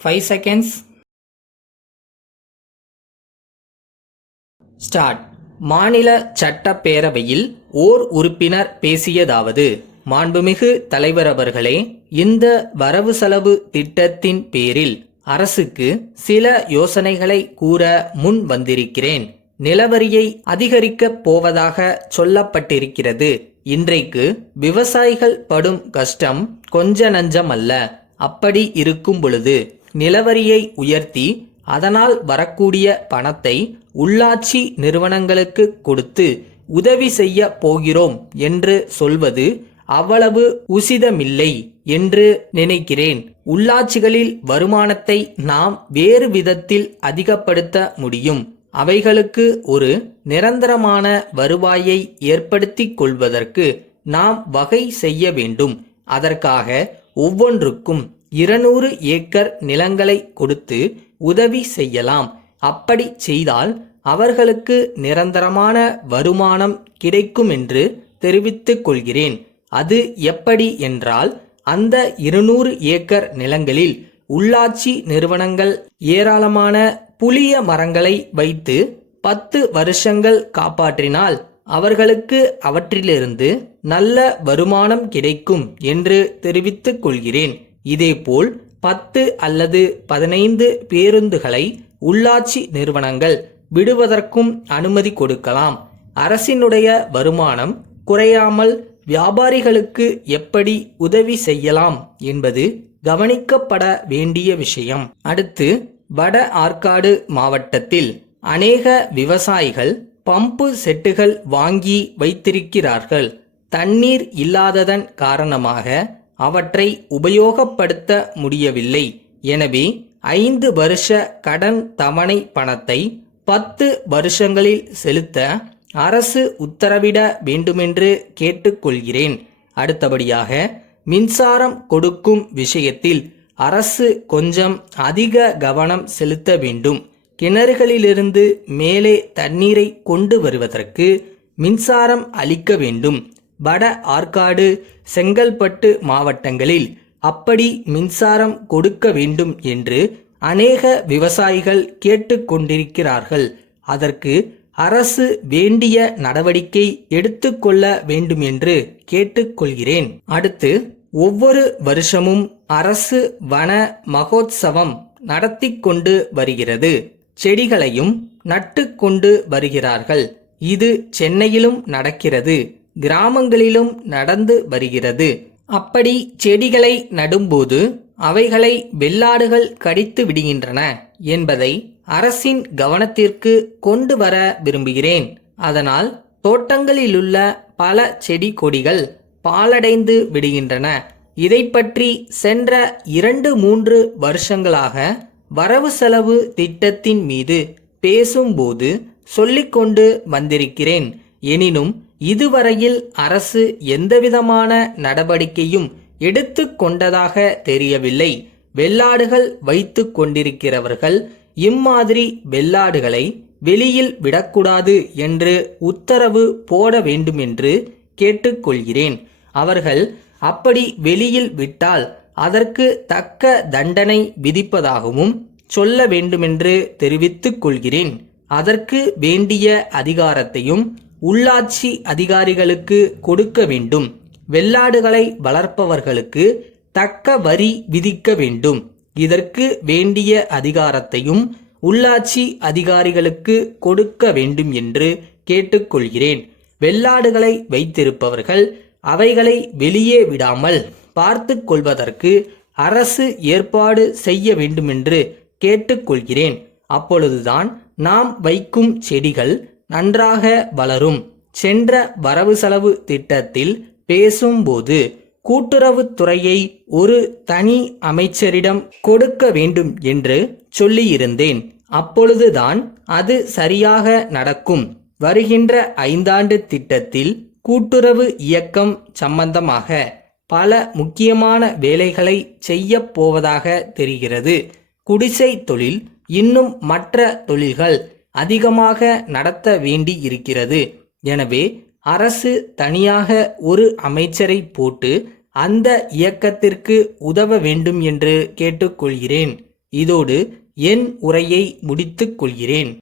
5 seconds. Start. மாநில சட்டப்பேரவையில் ஓர் உறுப்பினர் பேசியதாவது: மாண்புமிகு தலைவர் அவர்களே, இந்த வரவு செலவு திட்டத்தின் பேரில் அரசுக்கு சில யோசனைகளை கூற முன் வந்திருக்கிறேன். நிலவரியை அதிகரிக்கப் போவதாக சொல்லப்பட்டிருக்கிறது. இன்றைக்கு விவசாயிகள் படும் கஷ்டம் கொஞ்ச நஞ்சமல்ல. அப்படி இருக்கும் பொழுது நிலவரியை உயர்த்தி அதனால் வரக்கூடிய பணத்தை உள்ளாட்சி நிறுவனங்களுக்கு கொடுத்து உதவி செய்ய போகிறோம் என்று சொல்வது அவ்வளவு உசிதமில்லை என்று நினைக்கிறேன். உள்ளாட்சிகளில் வருமானத்தை நாம் வேறு விதத்தில் அதிகப்படுத்த முடியும். அவைகளுக்கு ஒரு நிரந்தரமான வருவாயை ஏற்படுத்திக் கொள்வதற்கு நாம் வகை செய்ய வேண்டும். அதற்காக ஒவ்வொன்றுக்கும் 200 ஏக்கர் நிலங்களை கொடுத்து உதவி செய்யலாம். அப்படி செய்தால் அவர்களுக்கு நிரந்தரமான வருமானம் கிடைக்கும் என்று தெரிவித்துக் கொள்கிறேன். அது எப்படி என்றால், அந்த 200 ஏக்கர் நிலங்களில் உள்ளாட்சி நிறுவனங்கள் ஏராளமான புளிய மரங்களை வைத்து 10 வருஷங்கள் காப்பாற்றினால் அவர்களுக்கு அவற்றிலிருந்து நல்ல வருமானம் கிடைக்கும் என்று தெரிவித்துக் கொள்கிறேன். இதேபோல் 10 அல்லது 15 பேருந்துகளை உள்ளாட்சி நிறுவனங்கள் விடுவதற்கும் அனுமதி கொடுக்கலாம். அரசினுடைய வருமானம் குறையாமல் வியாபாரிகளுக்கு எப்படி உதவி செய்யலாம் என்பது கவனிக்கப்பட வேண்டிய விஷயம். அடுத்து, வட ஆற்காடு மாவட்டத்தில் அநேக விவசாயிகள் பம்பு செட்டுகள் வாங்கி வைத்திருக்கிறார்கள். தண்ணீர் இல்லாததன் காரணமாக அவற்றை உபயோகப்படுத்த முடியவில்லை. எனவே 5 வருஷ கடன் தவணை பணத்தை 10 வருஷங்களில் செலுத்த அரசு உத்தரவிட வேண்டுமென்று கேட்டுக்கொள்கிறேன். அடுத்தபடியாக, மின்சாரம் கொடுக்கும் விஷயத்தில் அரசு கொஞ்சம் அதிக கவனம் செலுத்த வேண்டும். கிணறுகளிலிருந்து மேலே தண்ணீரை கொண்டு வருவதற்கு மின்சாரம் அளிக்க வேண்டும். வட ஆற்காடு, செங்கல்பட்டு மாவட்டங்களில் அப்படி மின்சாரம் கொடுக்க வேண்டும் என்று அநேக விவசாயிகள் கேட்டுக்கொண்டிருக்கிறார்கள். அதற்கு அரசு வேண்டிய நடவடிக்கை எடுத்துக்கொள்ள வேண்டும் என்று கேட்டுக்கொள்கிறேன். அடுத்து, ஒவ்வொரு வருஷமும் அரசு வன மகோத்சவம் நடத்தி கொண்டு வருகிறது. செடிகளையும் நட்டு கொண்டு வருகிறார்கள். இது சென்னையிலும் நடக்கிறது, கிராமங்களிலும் நடந்து வருகிறது. அப்படி செடிகளை நடும்போது அவைகளை வெள்ளாடுகள் கடித்து விடுகின்றன என்பதை அரசின் கவனத்திற்கு கொண்டு வர விரும்புகிறேன். அதனால் தோட்டங்களிலுள்ள பல செடி கொடிகள் பாழடைந்து விடுகின்றன. இதை பற்றி சென்ற 2-3 வருஷங்களாக வரவு செலவு திட்டத்தின் மீது பேசும்போது சொல்லிக்கொண்டு வந்திருக்கிறேன். எனினும் இதுவரையில் அரசு எந்தவிதமான நடவடிக்கையும் எடுத்து கொண்டதாக தெரியவில்லை. வெள்ளாடுகள் வைத்து கொண்டிருக்கிறவர்கள் இம்மாதிரி வெள்ளாடுகளை வெளியில் விடக்கூடாது என்று உத்தரவு போட வேண்டும் என்று கேட்டுக்கொள்கிறேன். அவர்கள் அப்படி வெளியில் விட்டால் அதற்கு தக்க தண்டனை விதிப்பதாகவும் சொல்ல வேண்டுமென்று தெரிவித்துக் கொள்கிறேன். அதற்கு வேண்டிய அதிகாரத்தையும் உள்ளாட்சி அதிகாரிகளுக்கு கொடுக்க வேண்டும். வெள்ளாடுகளை வளர்ப்பவர்களுக்கு தக்க வரி விதிக்க வேண்டும். இதற்கு வேண்டிய அதிகாரத்தையும் உள்ளாட்சி அதிகாரிகளுக்கு கொடுக்க வேண்டும் என்று கேட்டுக்கொள்கிறேன். வெள்ளாடுகளை வைத்திருப்பவர்கள் அவைகளை வெளியே விடாமல் பார்த்து கொள்வதற்கு அரசு ஏற்பாடு செய்ய வேண்டுமென்று கேட்டுக்கொள்கிறேன். அப்பொழுதுதான் நாம் வைக்கும் செடிகள் நன்றாக வளரும். சென்ற வரவு செலவு திட்டத்தில் பேசும்போது கூட்டுறவுத்துறையை ஒரு தனி அமைச்சரிடம் கொடுக்க வேண்டும் என்று சொல்லியிருந்தேன். அப்பொழுதுதான் அது சரியாக நடக்கும். வருகின்ற 5 ஆண்டு திட்டத்தில் கூட்டுறவு இயக்கம் சம்பந்தமாக பல முக்கியமான வேலைகளை செய்ய போவதாக தெரிகிறது. குடிசை தொழில், இன்னும் மற்ற தொழில்கள் அதிகமாக நடத்த வேண்டி இருக்கிறது. எனவே அரசு தனியாக ஒரு அமைச்சரை போட்டு அந்த இயக்கத்திற்கு உதவ வேண்டும் என்று கேட்டுக்கொள்கிறேன். இதோடு என் உரையை முடித்துக் கொள்கிறேன்.